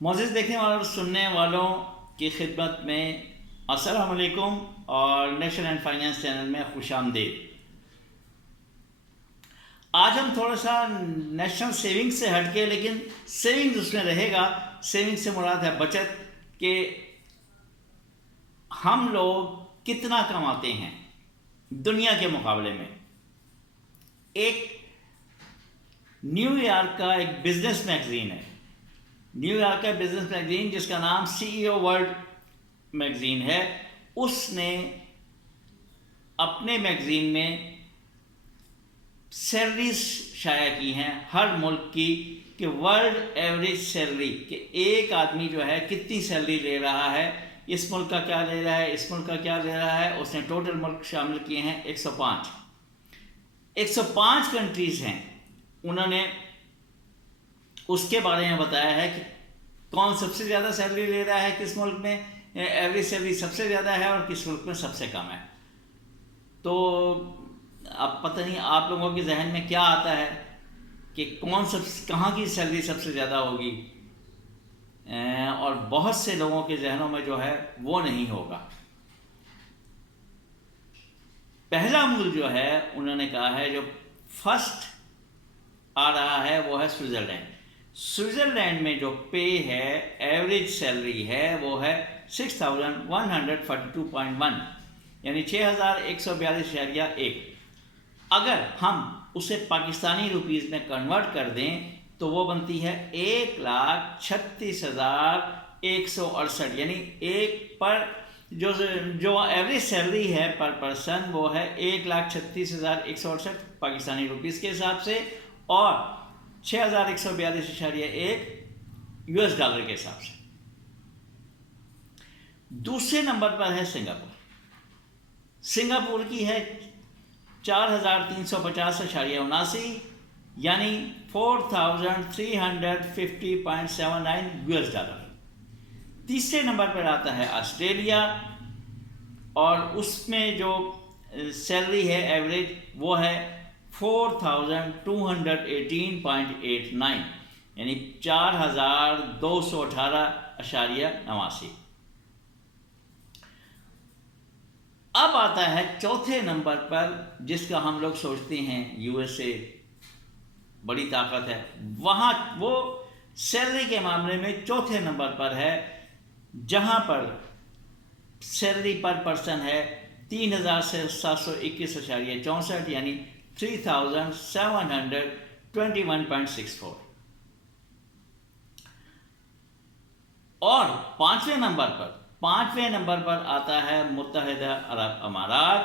معزز دیکھنے والوں اور سننے والوں کی خدمت میں السلام علیکم اور نیشنل اینڈ فائنانس چینل میں خوش آمدید۔ آج ہم تھوڑا سا نیشنل سیونگ سے ہٹ کے لیکن سیونگ اس میں رہے گا۔ سیونگ سے مراد ہے بچت، کہ ہم لوگ کتنا کماتے ہیں دنیا کے مقابلے میں۔ ایک نیو یارک کا ایک بزنس میگزین ہے، نیو یارک کا بزنس میگزین جس کا نام سی ای او ورلڈ میگزین ہے، اس نے اپنے میگزین میں سیلریز شائع کی ہیں ہر ملک کی، کہ ورلڈ ایوریج سیلری، کہ ایک آدمی جو ہے کتنی سیلری لے رہا ہے، اس ملک کا کیا لے رہا ہے، اس ملک کا کیا لے رہا ہے۔ اس نے ٹوٹل ملک شامل کیے ہیں 105 کنٹریز ہیں۔ انہوں نے اس کے بارے میں بتایا ہے کہ کون سب سے زیادہ سیلری لے رہا ہے، کس ملک میں ایوریج سیلری سب سے زیادہ ہے اور کس ملک میں سب سے کم ہے۔ تو اب پتہ نہیں آپ لوگوں کے ذہن میں کیا آتا ہے کہ کہاں کی سیلری سب سے زیادہ ہوگی، اور بہت سے لوگوں کے ذہنوں میں جو ہے وہ نہیں ہوگا۔ پہلا ملک جو ہے انہوں نے کہا ہے جو فرسٹ آ رہا ہے وہ ہے سوئٹزرلینڈ۔ سوئٹزرلینڈ میں جو پے ہے، ایوریج سیلری ہے، وہ ہے 6142.1، یعنی 6142.1۔ اگر ہم اسے پاکستانی روپیز میں کنورٹ کر دیں تو وہ بنتی ہے 1,36,168، یعنی ایک پر جو ایوریج سیلری ہے پر پرسن وہ ہے 1,36,168 پاکستانی روپیز کے حساب سے، اور 6142.1 US ڈالر کے حساب سے۔ دوسرے نمبر پر ہے سنگاپور۔ سنگاپور کی ہے 4,350.79، یعنی 4,350.79 US ڈالر۔ تیسرے نمبر پر آتا ہے آسٹریلیا، اور اس میں جو سیلری ہے ایوریج وہ ہے 4,218.89، یعنی 4,218.89۔ اب آتا ہے چوتھے نمبر پر، جس کا ہم لوگ سوچتے ہیں یو ایس اے بڑی طاقت ہے، وہاں وہ سیلری کے معاملے میں چوتھے نمبر پر ہے، جہاں پر سیلری پر پرسن ہے 3,721.64، یعنی 3,721.64۔ اور پانچویں نمبر پر آتا ہے متحدہ عرب امارات،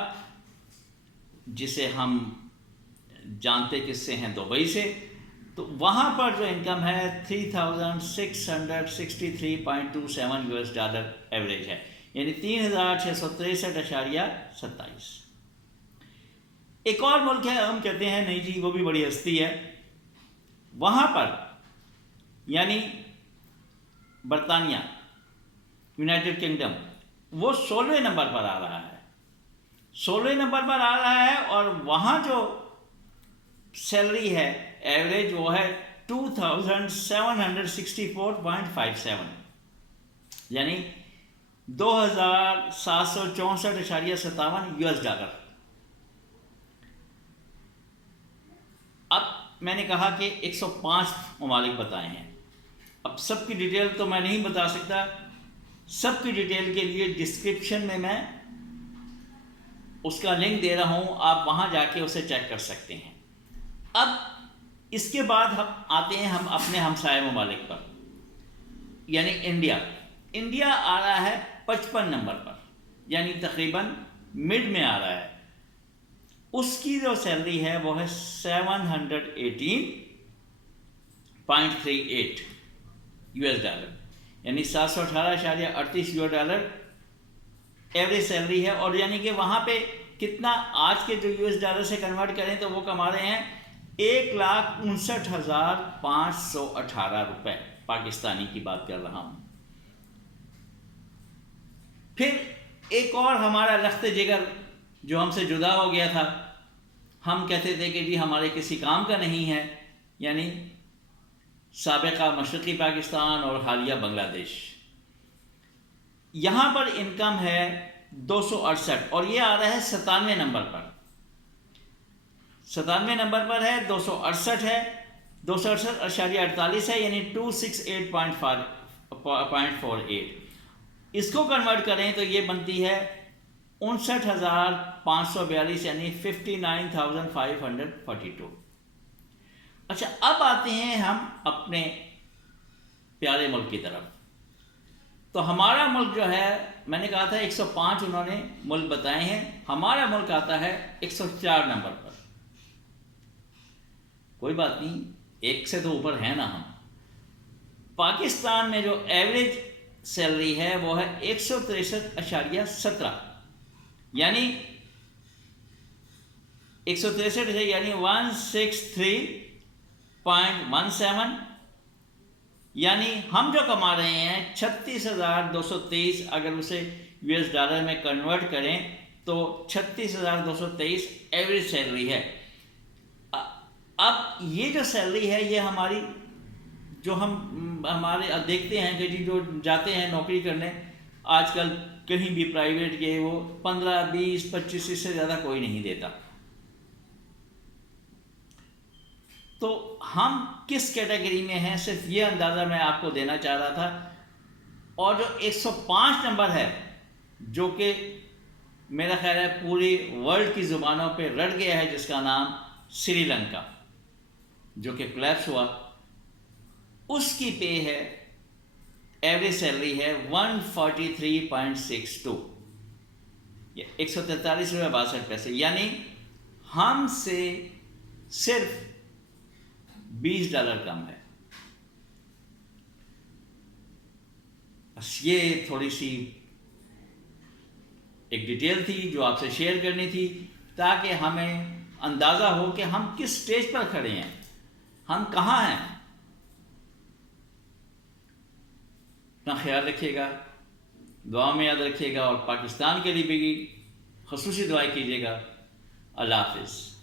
جسے ہم جانتے کس سے ہیں، دبئی سے۔ تو وہاں پر جو انکم ہے 3,663.27 US ڈالر ایوریج ہے، یعنی 3,663.27۔ ایک اور ملک ہے، ہم کہتے ہیں نہیں جی وہ بھی بڑی ہستی ہے، وہاں پر یعنی برطانیہ، یونائٹڈ کنگڈم، وہ 16ویں نمبر پر آ رہا ہے، اور وہاں جو سیلری ہے ایوریج وہ ہے 2,764.57، یعنی 2,764.57 US ڈالر۔ اب میں نے کہا کہ 105 ممالک بتائے ہیں، اب سب کی ڈیٹیل تو میں نہیں بتا سکتا، سب کی ڈیٹیل کے لیے ڈسکرپشن میں اس کا لنک دے رہا ہوں، آپ وہاں جا کے اسے چیک کر سکتے ہیں۔ اب اس کے بعد ہم آتے ہیں ہم اپنے ہمسائے ممالک پر، یعنی انڈیا آ رہا ہے 55 نمبر پر، یعنی تقریباً مڈ میں آ رہا ہے۔ اس کی جو سیلری ہے وہ ہے 718.38 US ڈالر، یعنی 718.38 US ڈالر ایوریج سیلری ہے، اور یعنی کہ وہاں پہ کتنا آج کے جو US ڈالر سے کنورٹ کریں تو وہ کما رہے ہیں 1,59,518 روپے، پاکستانی کی بات کر رہا ہوں۔ پھر ایک اور ہمارا لخت جگر جو ہم سے جدا ہو گیا تھا، ہم کہتے تھے کہ جی ہمارے کسی کام کا نہیں ہے، یعنی سابقہ مشرقی پاکستان اور حالیہ بنگلہ دیش۔ یہاں پر انکم ہے 268 اور یہ آ رہا ہے 97 نمبر پر، 97 نمبر پر ہے، 268 ہے، 268.48 ہے، یعنی 268.48۔ اس کو کنورٹ کریں تو یہ بنتی ہے 59,542 یعنی 59,542۔ اچھا، اب آتے ہیں ہم اپنے پیارے ملک کی طرف۔ تو ہمارا ملک جو ہے، میں نے کہا تھا 105 انہوں نے ملک بتائے ہیں، ہمارا ملک آتا ہے 104 نمبر پر۔ کوئی بات نہیں، ایک سے تو اوپر ہے نا ہم۔ پاکستان میں جو ایوریج سیلری ہے وہ ہے 163.17، یعنی 163 ہے، یعنی 163.17، یعنی ہم جو کما رہے ہیں 36,223، اگر اسے $US میں کنورٹ کریں تو 36,223 ایوریج سیلری ہے۔ اب یہ جو سیلری ہے یہ ہماری جو ہمارے دیکھتے ہیں کہ جی جو جاتے ہیں نوکری کرنے آج کل کہیں بھی پرائیویٹ کے، وہ 15 20 25 اس سے زیادہ کوئی نہیں دیتا۔ تو ہم کس کیٹیگری میں ہیں صرف یہ اندازہ میں آپ کو دینا چاہ رہا تھا۔ اور جو 105 نمبر ہے جو کہ میرا خیال ہے پوری ورلڈ کی زبانوں پہ رٹ گیا ہے، جس کا نام سری لنکا، جو کہ کولیپس ہوا، اس کی پے ہے، ایوریج سیلری ہے 143.62، 143.62، یعنی ہم سے صرف $20 کم ہے۔ بس یہ تھوڑی سی ایک ڈیٹیل تھی جو آپ سے شیئر کرنی تھی، تاکہ ہمیں اندازہ ہو کہ ہم کس سٹیج پر کھڑے ہیں، ہم کہاں ہیں۔ اپنا خیال رکھیے گا، دعا میں یاد رکھیے گا، اور پاکستان کے لیے بھی خصوصی دعائیں کیجیے گا۔ اللہ حافظ۔